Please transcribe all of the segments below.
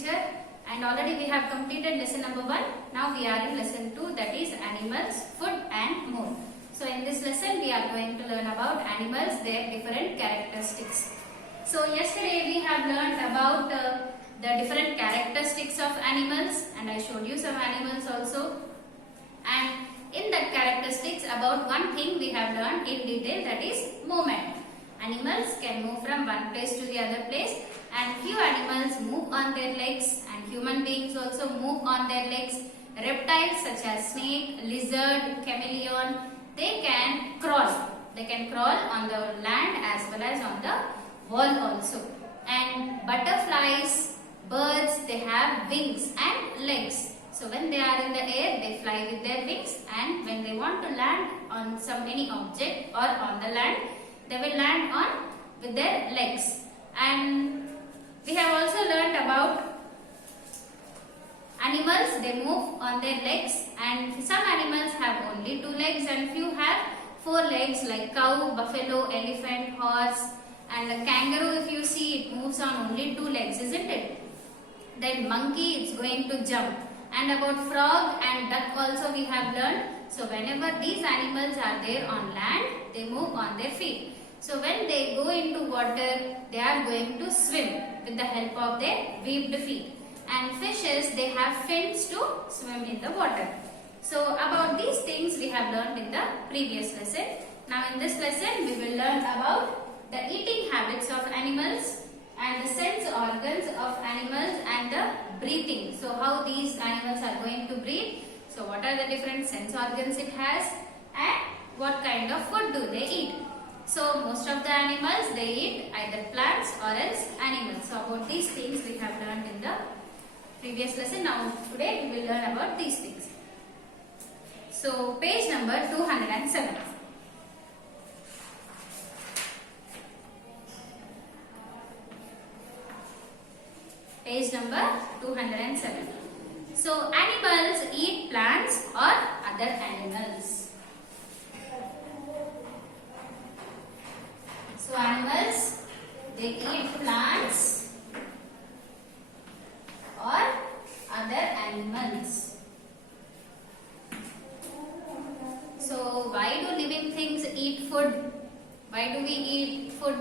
teacher, and already we have completed lesson number 1. Now we are in lesson 2, that is animals, food and more. So in this lesson we are going to learn about animals, their different characteristics. So yesterday we have learned about the different characteristics of animals, and I showed you some animals also. And in that characteristics, about one thing we have learned in detail, that is movement. Animals can move from one place to the other place, and few animals move on their legs, and human beings also move on their legs. Reptiles such as snake, lizard, chameleon, they can crawl. They can crawl on the land as well as on the wall also. And butterflies, birds, they have wings and legs. So when they are in the air, they fly with their wings, and when they want to land on any object or on the land, they will land on with their legs. And we have also learnt about animals, they move on their legs, and some animals have only 2 legs and few have 4 legs, like cow, buffalo, elephant, horse, and a kangaroo. If you see, it moves on only 2 legs, isn't it? Then monkey, it's going to jump. And about frog and duck also we have learned. So whenever these animals are there on land, they move on their feet. So when they go into water, they are going to swim with the help of their webbed feet. And fishes, they have fins to swim in the water. So about these things we have learned in the previous lesson. Now in this lesson we will learn about the eating habits of animals, and the sense organs of animals, and the breathing. So how these animals are going to breathe. So what are the different sense organs it has, and what kind of food do they eat. So most of the animals, they eat either plants or else animals. So about these things we have learned in the previous lesson. Now today we will learn about these things. So page number 207. Page number 207. So animals eat plants or other animals. So animals, they eat plants or other animals. So why do living things eat food? Why do we eat food?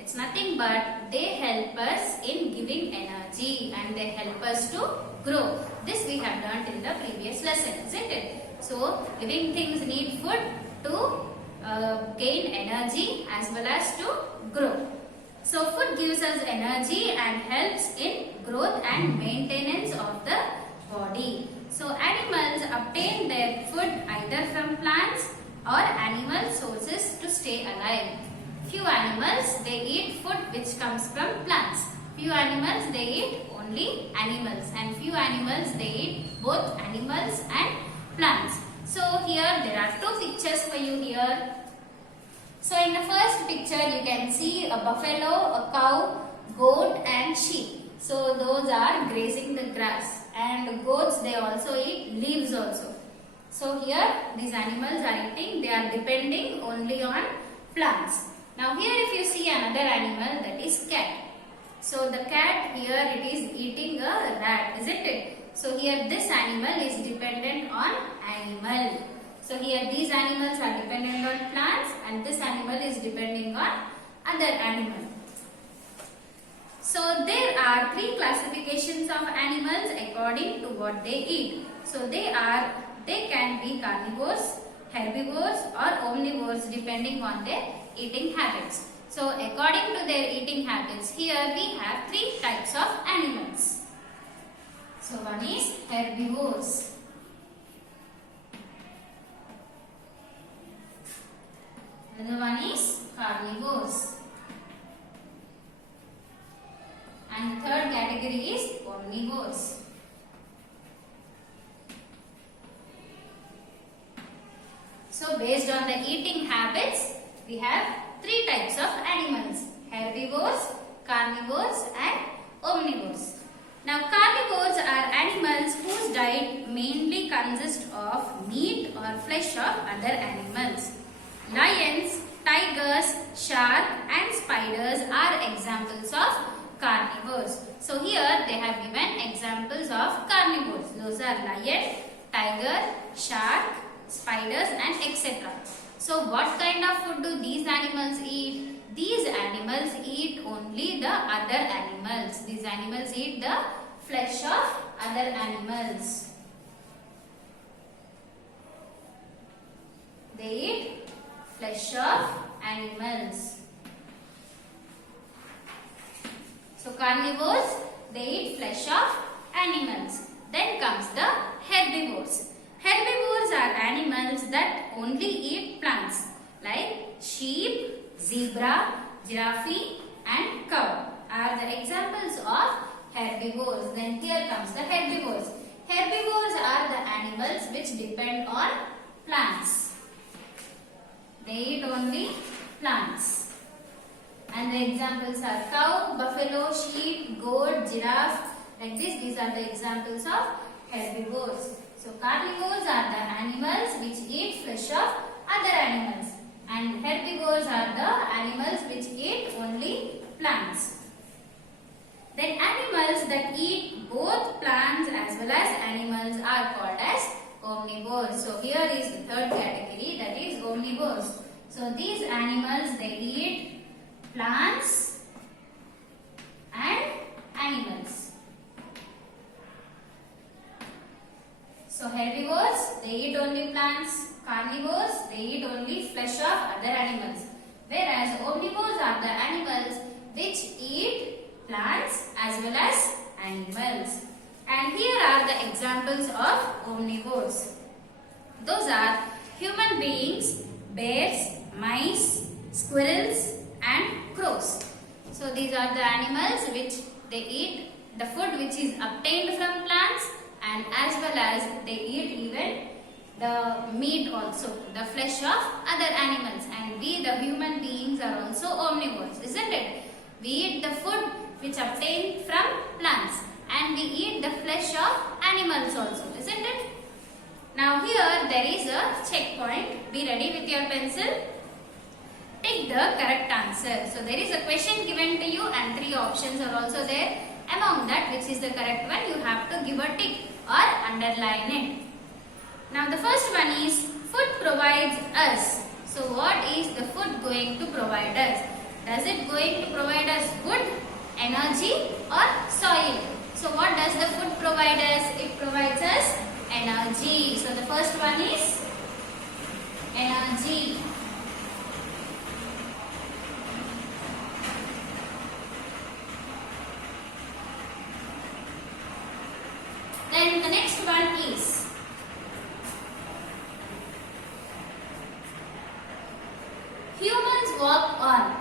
It's nothing but they help us in giving energy, and they help us to grow. This we have learnt in the previous lesson, isn't it? So living things need food to gain energy as well as to grow. So food gives us energy and helps in growth and maintenance of the body. So animals obtain their food either from plants or animal sources to stay alive. Few animals, they eat food which comes from plants. Few animals, they eat only animals, and few animals, they eat both animals and plants. So here there are 2 pictures for you here. So in the first picture you can see a buffalo, a cow, goat and sheep. So those are grazing the grass, and goats, they also eat leaves also. So here these animals are eating, they are depending only on plants. Now here if you see another animal, that is cat. So the cat here, it is eating a rat, isn't it? So here this animal is dependent on animal. So here these animals are dependent on plants, and this animal is depending on other animal. So there are 3 classifications of animals according to what they eat. So they can be carnivores, herbivores or omnivores depending on their eating habits. So according to their eating habits, here we have 3 types of animals. So one is herbivores. Another one is carnivores. And the third category is omnivores. So based on the eating habits, we have 3 types of animals: herbivores, carnivores and omnivores. Now carnivores are animals whose diet mainly consists of meat or flesh of other animals. Lions, tigers, shark and spiders are examples of carnivores. So here they have given examples of carnivores. Those are lion, tiger, shark, spiders and etc. So what kind of food do these animals eat? These animals eat only the other animals. These animals eat the flesh of other animals. They eat flesh of animals. So carnivores, they eat flesh of animals. Then comes the herbivores. Herbivores are animals that only eat plants like sheep, zebra, giraffe and cow are the examples of herbivores. Then here comes the herbivores. Herbivores are the animals which depend on plants. They eat only plants. And the examples are cow, buffalo, sheep, goat, giraffe. Like this, these are the examples of herbivores. So carnivores are the animals which eat flesh of other animals. And herbivores are the animals which eat only plants. Then animals that eat both plants as well as animals are called as omnivores. So here is the third category, that is omnivores. So these animals, they eat plants and animals. So herbivores, they eat only plants. Carnivores, they eat only flesh of other animals. Whereas omnivores are the animals which eat plants as well as animals. And here are the examples of omnivores. Those are human beings, bears, mice, squirrels and crows. So these are the animals which they eat the food which is obtained from plants, and as well as they eat even the meat also, the flesh of other animals. And we, the human beings, are also omnivores, isn't it? We eat the food which obtained from plants and we eat the flesh of animals also, isn't it? Now here there is a checkpoint. Be ready with your pencil. Tick the correct answer. So there is a question given to you and 3 options are also there. Among that, which is the correct one, you have to give a tick or underline it. Now the first one is food provides us. So what is the food going to provide us? Does it going to provide us food, energy or soil? So what does the food provide us? It provides us energy. So the first one is energy. Then the next one is humans walk on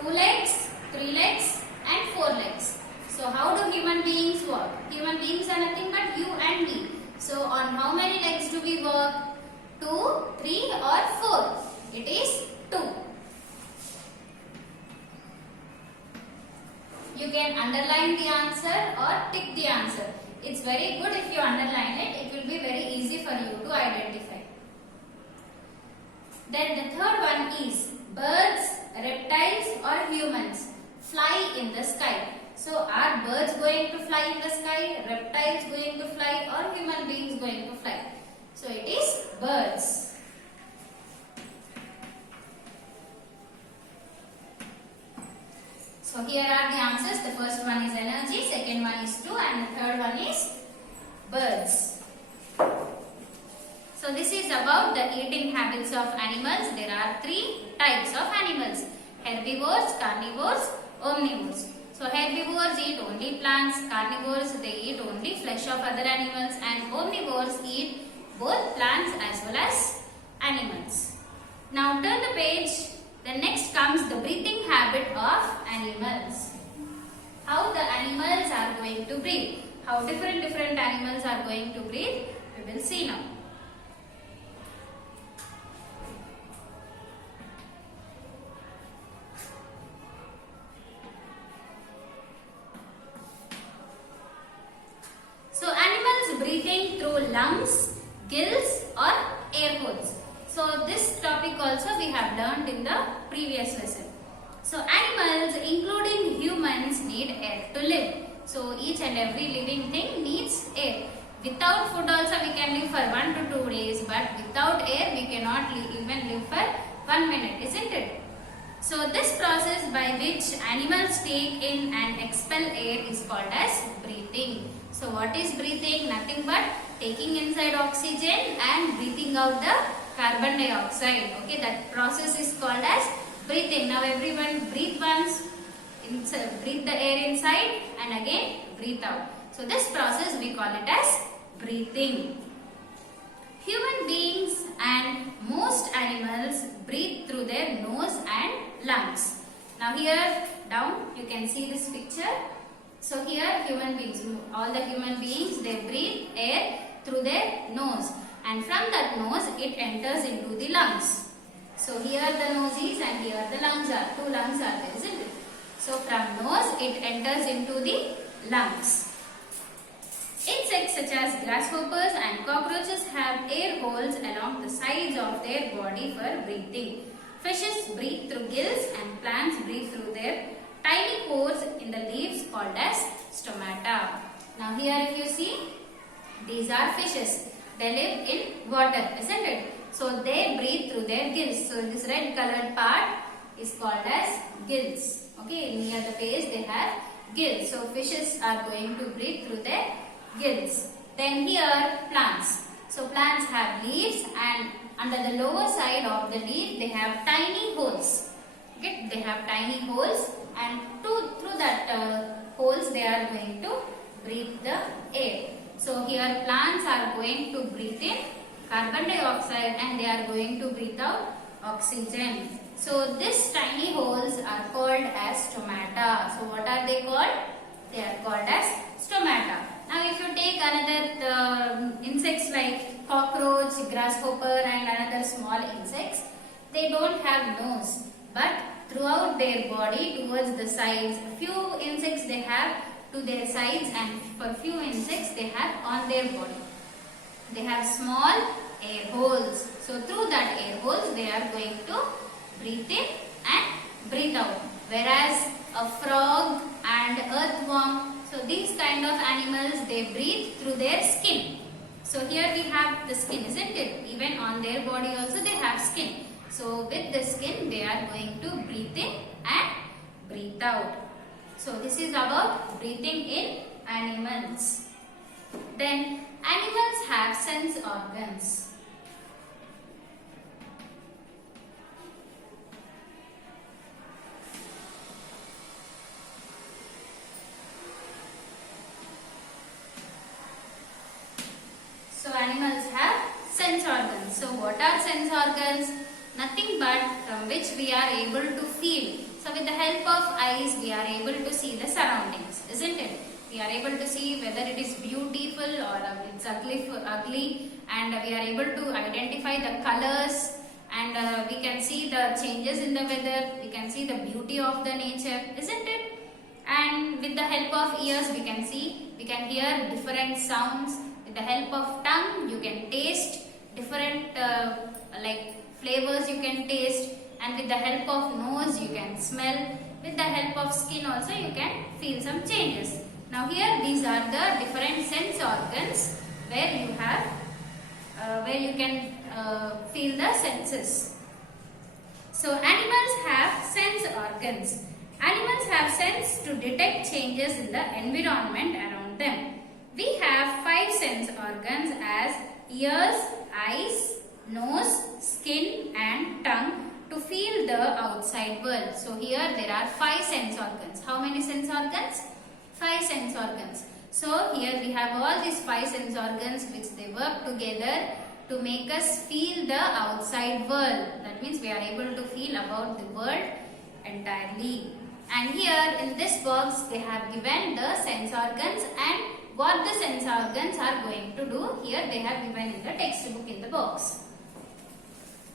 2 legs, 3 legs and 4 legs. So how do human beings walk? Human beings are nothing but you and me. So on how many legs do we walk? 2, 3 or 4? It is 2. You can underline the answer or tick the answer. It's very good if you underline it. It will be very easy for you to identify. Then the third one is birds, reptiles or humans fly in the sky. So are birds going to fly in the sky, reptiles going to fly or human beings going to fly? So it is birds. So here are the answers. The first one is energy, second one is 2 and the third one is birds. So this is about the eating habits of animals. There are 3 types of animals: herbivores, carnivores, omnivores. So herbivores eat only plants, carnivores they eat only flesh of other animals, and omnivores eat both plants as well as animals. Now turn the page. Then next comes the breathing habit of animals. How the animals are going to breathe. How different animals are going to breathe, we will see now. So animals breathing through lungs, gills or air holes. So this topic also we have learned in the previous lesson. So animals, including humans, need air to live. So each and every living thing needs air. Without food also we can live for 1 to 2 days, but without air we cannot even live for 1 minute, isn't it? So this process by which animals take in and expel air is called as breathing. So what is breathing? Nothing but taking inside oxygen and breathing out the carbon dioxide. Okay, that process is called as breathing. Now everyone breathe once, breathe the air inside and again breathe out. So this process we call it as breathing. Human beings and most animals breathe through their nose and lungs. Now here down you can see this picture. So here human beings, all the human beings, they breathe air through their nose, and from that nose it enters into the lungs. So here the nose is and here the lungs are, 2 lungs are there, isn't it? So from nose it enters into the lungs. Insects such as grasshoppers and cockroaches have air holes along the sides of their body for breathing. Fishes breathe through gills and plants breathe through their tiny pores in the leaves called as stomata. Now here if you see, these are fishes. They live in water, isn't it? So they breathe through their gills. So this red colored part is called as gills. Okay, near the face they have gills. So fishes are going to breathe through their gills. Then here plants. So plants have leaves, and under the lower side of the leaf they have tiny holes. Okay, they have tiny holes, and through that holes they are going to breathe the air. So here plants are going to breathe in carbon dioxide and they are going to breathe out oxygen. So these tiny holes are called as stomata. So what are they called? They are called as stomata. Now if you take another insects like cockroach, grasshopper and another small insects, they don't have nose, but throughout their body towards the sides, few insects they have to their sides and for few insects they have on their body. They have small air holes. So through that air holes they are going to breathe in and breathe out. Whereas a frog and earthworm, so these kind of animals, they breathe through their skin. So here we have the skin, isn't it? Even on their body also they have skin. So with the skin they are going to breathe in and breathe out. So this is about breathing in animals. Then animals have sense organs. So animals have sense organs. So what are sense organs? Nothing but from which we are able to feel. So with the help of eyes we are able to see the surroundings, isn't it? We are able to see whether it is beautiful or it's ugly, and we are able to identify the colors, and we can see the changes in the weather, we can see the beauty of the nature, isn't it? And with the help of ears we can see, we can hear different sounds. With the help of tongue you can taste different like flavors you can taste, and with the help of nose you can smell. With the help of skin also you can feel some changes. Now here these are the different sense organs where you have where you can feel the senses. So animals have sense organs. Animals have sense to detect changes in the environment around them. We have 5 sense organs as ears, eyes, nose, skin and tongue to feel the outside world. So here there are 5 sense organs. How many sense organs? 5 sense organs. So here we have all these 5 sense organs which they work together to make us feel the outside world. That means we are able to feel about the world entirely. And here in this box they have given the sense organs and what the sense organs are going to do. Here they have given in the textbook in the box.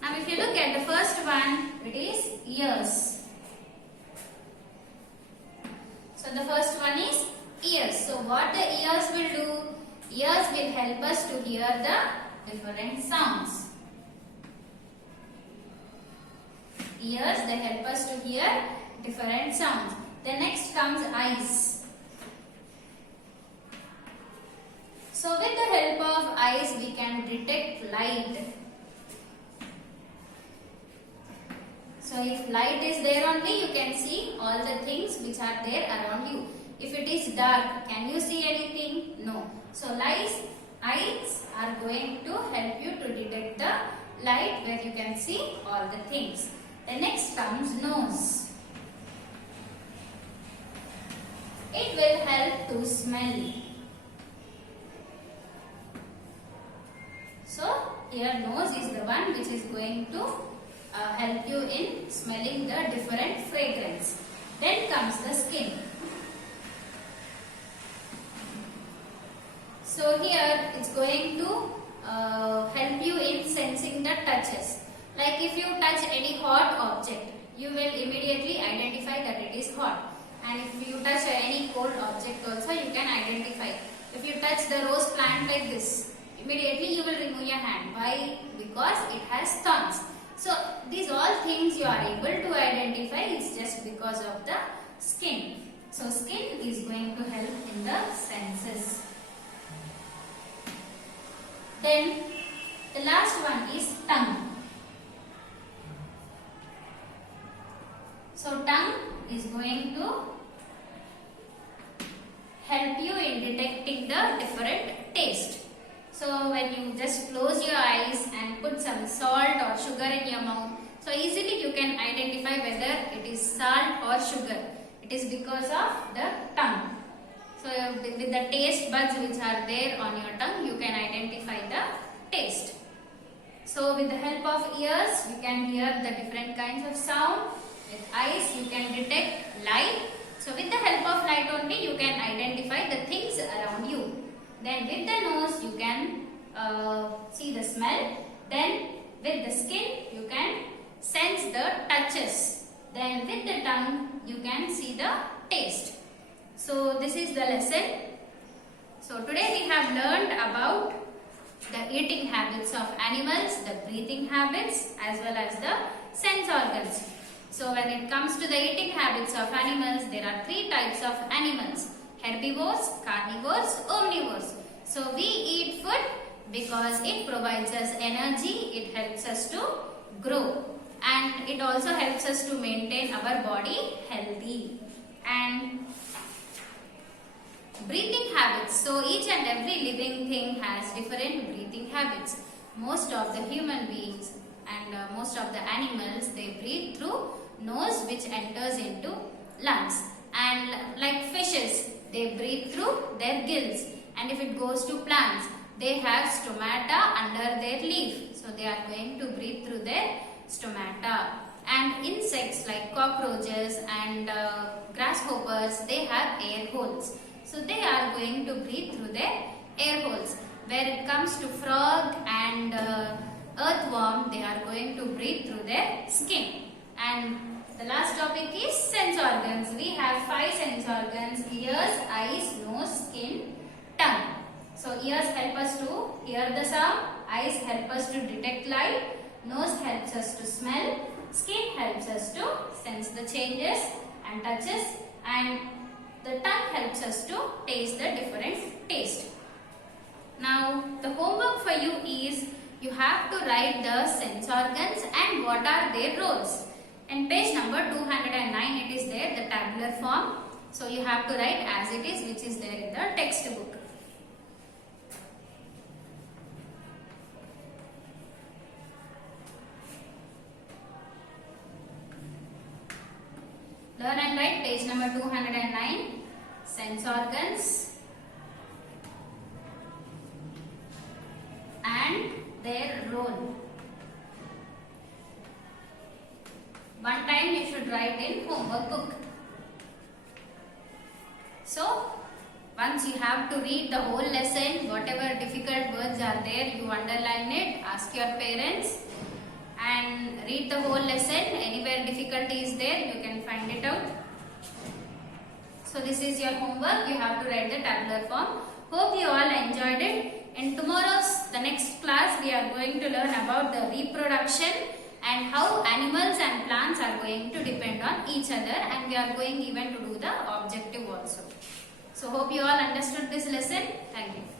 Now if you look at the first one, it is ears. So the first one is ears. So what the ears will do? Ears will help us to hear the different sounds. Ears, they help us to hear different sounds. Then next comes eyes. So with the help of eyes we can detect light. So if light is there only, you can see all the things which are there around you. If it is dark, can you see anything? No. So eyes are going to help you to detect the light where you can see all the things. The next comes nose. It will help to smell. So here nose is the one which is going to help you in smelling the different fragrance. Then comes the skin. So here it's going to help you in sensing the touches. Like if you touch any hot object, you will immediately identify that it is hot. And if you touch any cold object also, you can identify. If you touch the rose plant like this, immediately you will remove your hand. Why? Because it has thorns. So these all things you are able to identify is just because of the skin. So skin is going to help in the senses. Then the last one is tongue. So tongue is going to help you in detecting the different taste. So when you just close your eyes and put some salt or sugar in your mouth, so easily you can identify whether it is salt or sugar. It is because of the tongue. So with the taste buds which are there on your tongue, you can identify the taste. So with the help of ears, you can hear the different kinds of sound. With eyes, you can detect light. So with the help of light only, you can identify the things around you. Then with the nose, you can see the smell. Then with the skin, you can sense the touches. Then with the tongue, you can see the taste. So this is the lesson. So today we have learned about the eating habits of animals, the breathing habits as well as the sense organs. So when it comes to the eating habits of animals, there are three types of animals: herbivores, carnivores, omnivores. So we eat food because it provides us energy, it helps us to grow, and it also helps us to maintain our body healthy. And breathing habits. So each and every living thing has different breathing habits. Most of the human beings and most of the animals, they breathe through nose which enters into lungs. And like fishes, they breathe through their gills. And if it goes to plants, they have stomata under their leaf. So they are going to breathe through their stomata. And insects like cockroaches and grasshoppers, they have air holes. So they are going to breathe through their air holes. Where it comes to frog and earthworm, they are going to breathe through their skin. And the last topic is sense organs. We have 5 sense organs: ears, eyes, nose, skin, tongue. So ears help us to hear the sound, eyes help us to detect light, nose helps us to smell, skin helps us to sense the changes and touches, and the tongue helps us to taste the different taste. Now the homework for you is you have to write the sense organs and what are their roles. In page number 209 it is there, the tabular form. So you have to write as it is, which is there in the textbook. Learn and write page number 209, sense organs and their role. One time you should write in homework book. So once you have to read the whole lesson, whatever difficult words are there, you underline it, ask your parents and read the whole lesson. Anywhere difficulty is there, you can find it out. So this is your homework. You have to write the tabular form. Hope you all enjoyed it. In tomorrow's, the next class, we are going to learn about the reproduction and how animals and plants are going to depend on each other, and we are going even to do the objective also. So hope you all understood this lesson. Thank you.